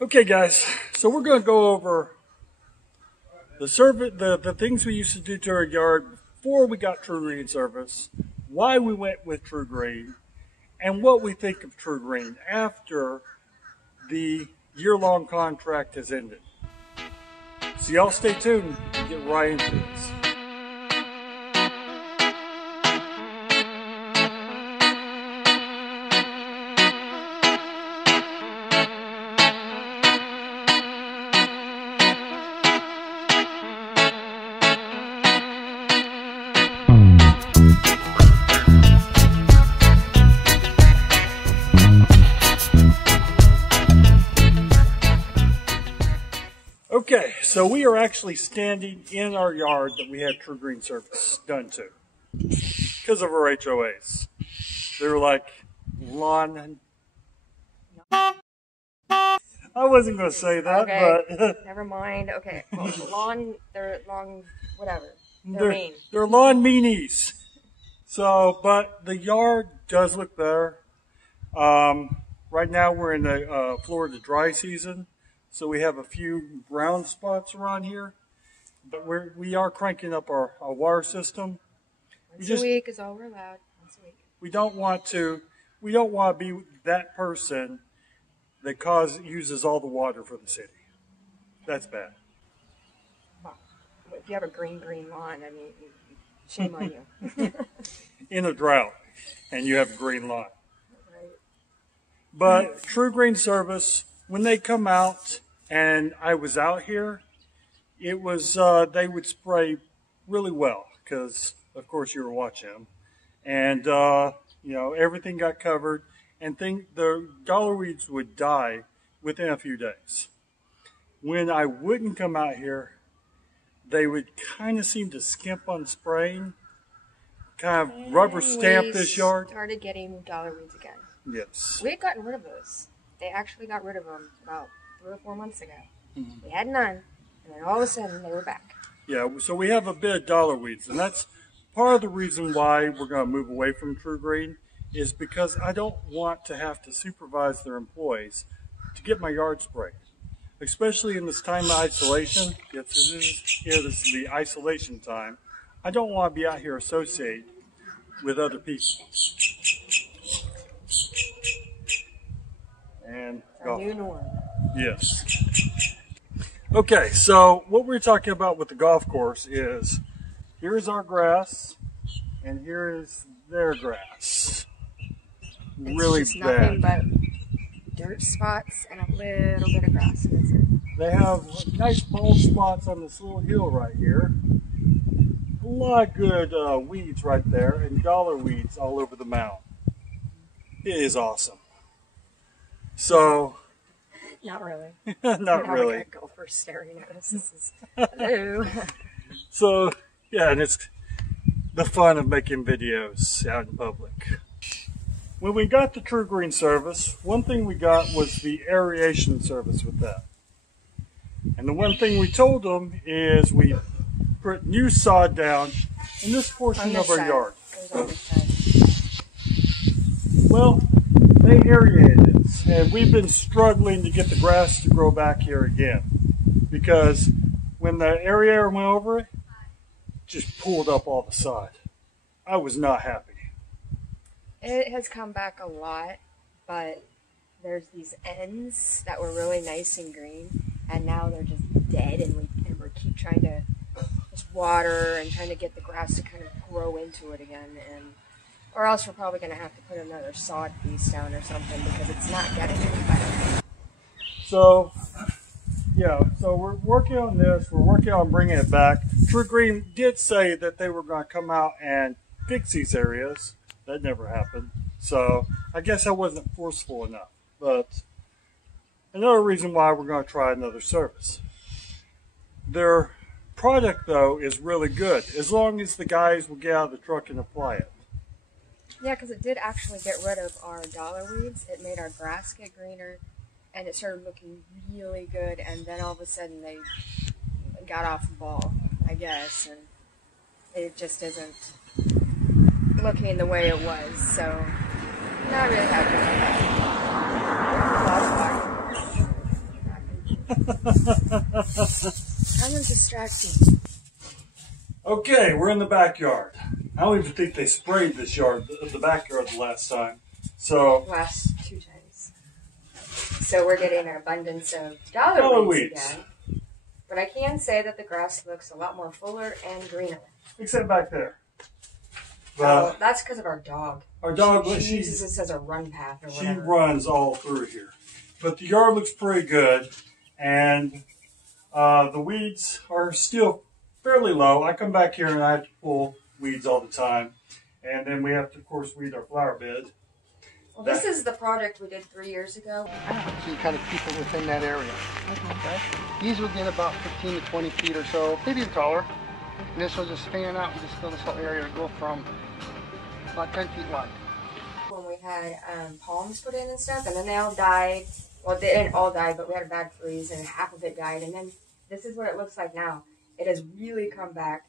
Okay guys, so we're going to go over the things we used to do to our yard before we got TruGreen service, why we went with TruGreen, and what we think of TruGreen after the year-long contract has ended. So y'all stay tuned and get right into this. Okay, so we are actually standing in our yard that we had TruGreen service done to because of our HOAs. They were like lawn. I wasn't going to say that, okay, but never mind. Okay, well, they're lawn, whatever. They're lawn meanies. So, but the yard does look better. Right now we're in the Florida dry season. So we have a few brown spots around here, but we are cranking up our water system. Once a week is all we're allowed. Once a week. We don't want to be that person that uses all the water for the city. That's bad. Well, if you have a green lawn, I mean, shame on you. In a drought, and you have a green lawn. Right. But TruGreen service, when they come out, and I was out here, it was they would spray really well because, of course, you were watching them, and you know, everything got covered, and the dollar weeds would die within a few days. When I wouldn't come out here, they would kind of seem to skimp on spraying, kind of rubber stamp this yard. Started getting dollar weeds again. Yes. We had gotten rid of those. They actually got rid of them about 3 or 4 months ago. Mm-hmm. We had none, and then all of a sudden they were back. Yeah, so we have a bit of dollar weeds, and that's part of the reason why we're going to move away from TruGreen, is because I don't want to have to supervise their employees to get my yard sprayed, especially in this time of isolation. Yes, this is the isolation time. I don't want to be out here associated with other people. And our new norm. Yes. Okay, so what we're talking about with the golf course is, here's our grass, and here is their grass. It's really just bad. Nothing but dirt spots and a little bit of grass. That's it. They have nice bald spots on this little hill right here. A lot of good weeds right there, and dollar weeds all over the mound. It is awesome. So, not really. Not really. Go for staring at us. This is hello. So, yeah, and it's the fun of making videos out in public. When we got the TruGreen service, one thing we got was the aeration service with that. And the one thing we told them is we put new sod down in this portion of our yard. Well, they aerated this, and we've been struggling to get the grass to grow back here again, because when the aerator went over it, just pulled up all the sod. I was not happy. It has come back a lot, but there's these ends that were really nice and green, and now they're just dead, and we keep trying to just water and trying to get the grass to kind of grow into it again, or else we're probably going to have to put another sod piece down or something, because it's not getting any better. So, yeah, so we're working on this. We're working on bringing it back. TruGreen did say that they were going to come out and fix these areas. That never happened. So I guess I wasn't forceful enough. But another reason why we're going to try another service. Their product, though, is really good, as long as the guys will get out of the truck and apply it. Yeah, because it did actually get rid of our dollar weeds. It made our grass get greener, and it started looking really good. And then all of a sudden they got off the ball, I guess, and it just isn't looking the way it was. So not really happy with that. Kind of distracting. Okay, we're in the backyard. I don't even think they sprayed this yard, the backyard, the last time. So Last 2 times. So we're getting an abundance of dollar weeds again. But I can say that the grass looks a lot more fuller and greener. Except back there. Well, that's because of our dog. Our dog, she uses this as a run path or whatever. She runs all through here. But the yard looks pretty good, and the weeds are still fairly low. I come back here and I have to pull weeds all the time. And then we have to, of course, weed our flower bed. Well, this is the project we did 3 years ago. So you kind of keep it within that area. Okay. These will get about 15 to 20 feet or so, maybe even taller. And this will just fan out and just fill this whole area to go from about 10 feet wide. When we had palms put in and stuff, and then they all died. Well, they didn't all die, but we had a bad freeze, and half of it died. And then this is what it looks like now. It has really come back,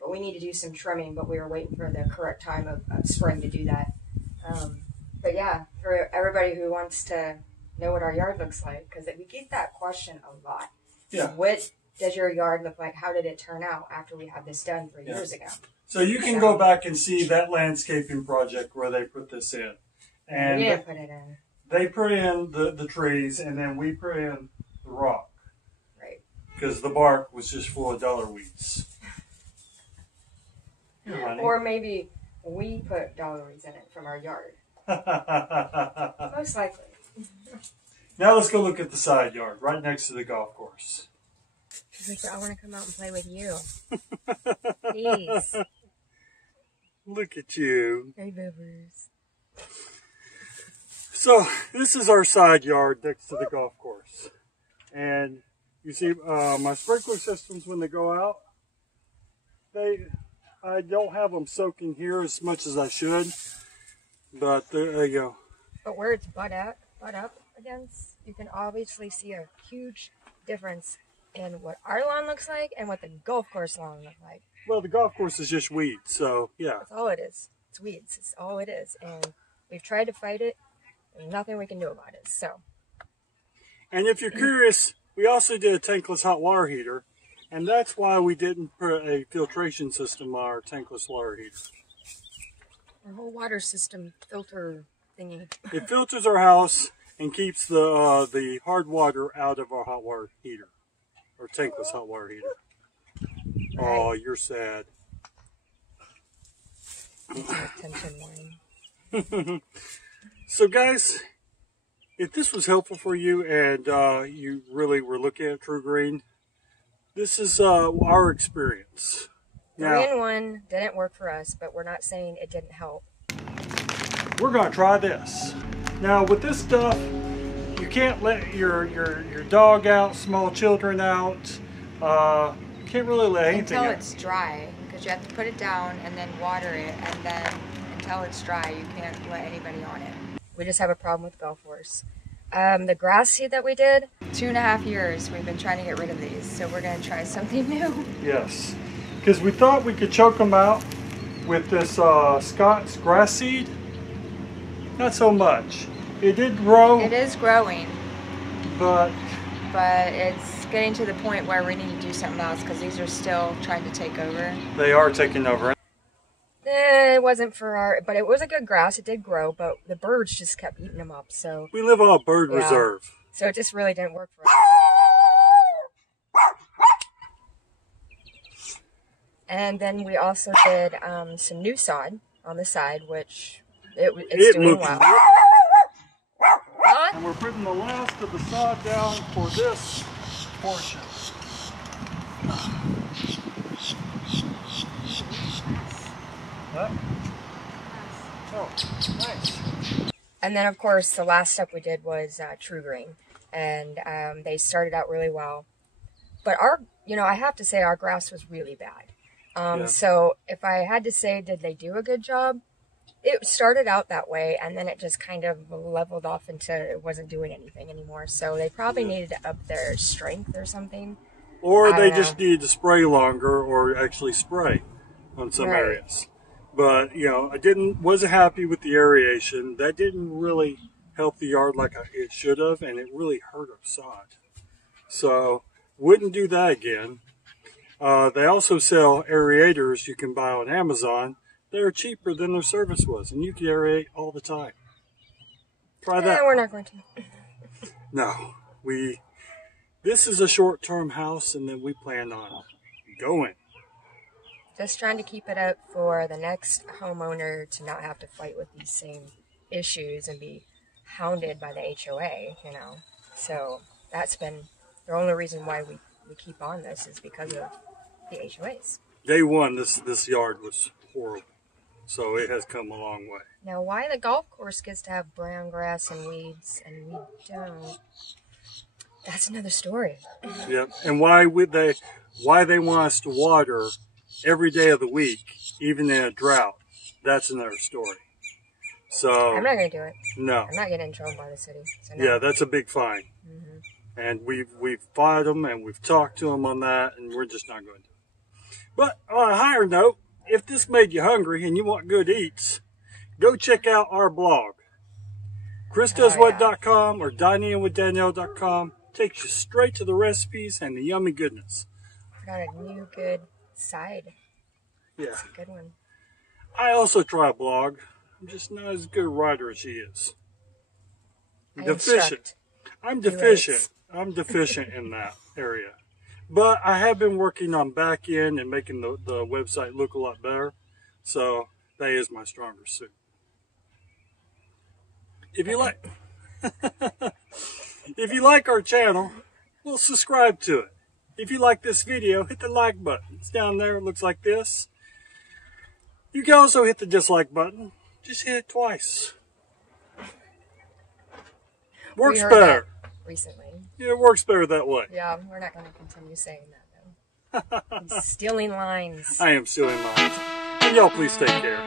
but we need to do some trimming, but we were waiting for the correct time of spring to do that. But yeah, for everybody who wants to know what our yard looks like, because we get that question a lot. Yeah. What does your yard look like? How did it turn out after we had this done 3 years ago? So you can go back and see that landscaping project where they put this in. And we didn't put it in. They put in the trees, and then we put in the rock. Right. Because the bark was just full of dollar weeds. Or maybe we put dollar weeds in it from our yard. Most likely. Now let's go look at the side yard, right next to the golf course. She's like, I want to come out and play with you. Please. Look at you. Hey, boobers. So, this is our side yard next to the golf course. And you see my sprinkler systems, when they go out, I don't have them soaking here as much as I should. But there you go. But where it's butt up against, you can obviously see a huge difference in what our lawn looks like and what the golf course lawn looks like. Well, the golf course is just weeds, so yeah. That's all it is. It's weeds. It's all it is. And we've tried to fight it. There's nothing we can do about it. So. And if you're curious, we also did a tankless hot water heater, and that's why we didn't put a filtration system on our tankless water heater. Our whole water system filter thingy. It filters our house and keeps the hard water out of our hot water heater, or tankless hot water heater. Right. Oh, you're sad. Attention wine. So guys, if this was helpful for you and you really were looking at TrueGreen, this is our experience. The Green one didn't work for us, but we're not saying it didn't help. We're going to try this. Now with this stuff, you can't let your dog out, small children out. You can't really let anything out. Until it's dry, because you have to put it down and then water it, and then until it's dry, you can't let anybody on it. We just have a problem with golf course. The grass seed that we did. 2.5 years we've been trying to get rid of these, so we're going to try something new. Yes, because we thought we could choke them out with this Scott's grass seed. Not so much. It did grow. It is growing. But it's getting to the point where we need to do something else, because these are still trying to take over. They are taking over. It wasn't for our, but it was a good grass. It did grow, but the birds just kept eating them up. So we live on a bird reserve. So it just really didn't work for us. And then we also did some new sod on the side, which it's doing well. And we're putting the last of the sod down for this portion. What? Oh, nice. And then, of course, the last step we did was TrueGreen, and they started out really well. But I have to say, our grass was really bad. So if I had to say, did they do a good job? It started out that way, and then it just kind of leveled off into it wasn't doing anything anymore. So they probably needed to up their strength or something. Or they just needed to spray longer, or actually spray on some areas. But I wasn't happy with the aeration. That didn't really help the yard like it should have, and it really hurt our sod. So wouldn't do that again. They also sell aerators you can buy on Amazon. They're cheaper than their service was, and you can aerate all the time. Try that. We're not going to. No, this is a short-term house, and then we plan on going. Just trying to keep it up for the next homeowner to not have to fight with these same issues and be hounded by the HOA, you know. So that's been the only reason why we keep on this is because of the HOAs. Day one, this yard was horrible, so it has come a long way. Now, why the golf course gets to have brown grass and weeds and we don't, that's another story. Yep, and why they want us to water every day of the week, even in a drought, that's another story. So I'm not going to do it. No. I'm not getting in trouble by the city. So no. Yeah, that's a big fine. Mm-hmm. And we've fought them and we've talked to them on that, and we're just not going to do it. But on a higher note, if this made you hungry and you want good eats, go check out our blog. ChrisDoesWhat.com or DiningInWithDanielle.com takes you straight to the recipes and the yummy goodness. Got a new good side. Yeah. That's a good one. I also try a blog. I'm just not as good a writer as she is. I'm deficient. I'm deficient in that area. But I have been working on back end and making the website look a lot better. So that is my stronger suit. If you like our channel, well, subscribe to it. If you like this video, hit the like button. It's down there. It looks like this. You can also hit the dislike button. Just hit it twice. Works better. Recently. Yeah, it works better that way. Yeah, we're not going to continue saying that, though. He's stealing lines. I am stealing lines. And y'all please take care.